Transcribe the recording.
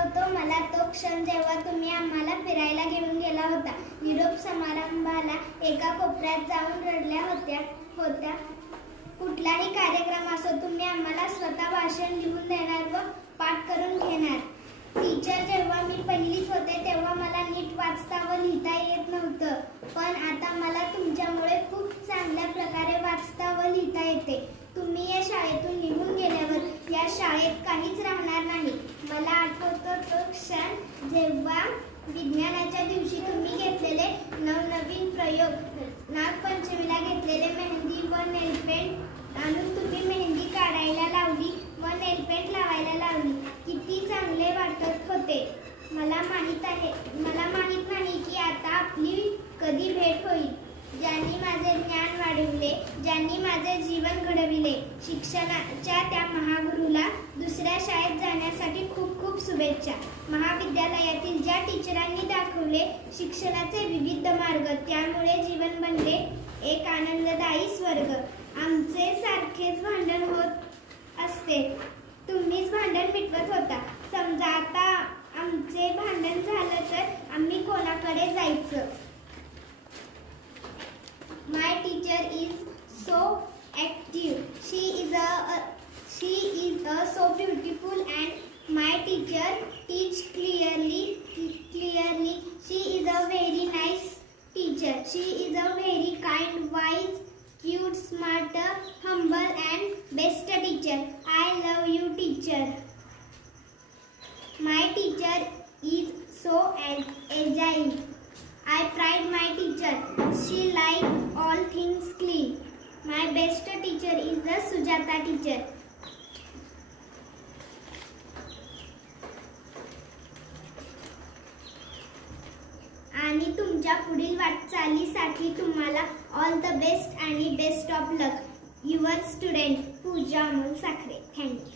आठवतो मला तो क्षण जेव्हा तुम्ही आम्हाला फिरायला घेऊन गेला होता. निरोप समारंभाला एका कोपऱ्यात जाऊन रडल्या होत्या. कुठलाही कार्यक्रम असो तुम्ही आम्हाला स्वतः भाषण लिहून देणार व पाठ करून घेणार. टीचर, जेव्हा मी पहिलीत होते तेव्हा मला नीट वाचता व लिहिता येत नव्हतं, पण आता मला तुमच्यामुळे खूप चांगल्या प्रकारे वाचता व लिहिता येते. तुम्ही या शाळेतून निघून गेल्यावर या शाळेत काहीच राहणार नाही. मला आठवतो तो क्षण जेव्हा विज्ञानाच्या दिवशी तुम्ही घेतलेले नवनवीन प्रयोग, नागपंचमीला घेतलेले मेहंदी व नेलपेंट आणून तुम्ही मेहंदी काढायला लावली व नेलपेंट लावायला लावली. किती चांगले वाटत होते. मला माहित नाही की आता आपली कधी भेट होईल. ज्यांनी माझे ज्ञान वाढविले, ज्यांनी माझे जीवन घडविले, शिक्षणाच्या त्या महागुरूला दुसऱ्या शाळेत जाण्यासाठी खूप खूप शुभेच्छा. महाविद्यालयातील ज्या टीचरांनी दाखवले शिक्षणाचे विविध मार्ग, त्यामुळे जीवन बनले एक आनंददायी स्वर्ग. आमचे सारखेच भांडण होत असते, तुम्हीच भांडण मिटवत होता. समजा आता आमचे भांडण झालं तर आम्ही कोणाकडे जायचं? My teacher is so active. She is so beautiful, and my teacher teach clearly. She is a very nice teacher. She is a very kind, wise, cute, smart, humble, and best teacher. I love you, teacher. My teacher is so agile. I pride my teacher. She like all things clean. My best teacher is the Sujata teacher. आणि तुमच्या पुढील वाटचालीसाठी तुम्हाला all the best आणि best of luck. Your student Pooja Amol Sakhare. Thank you.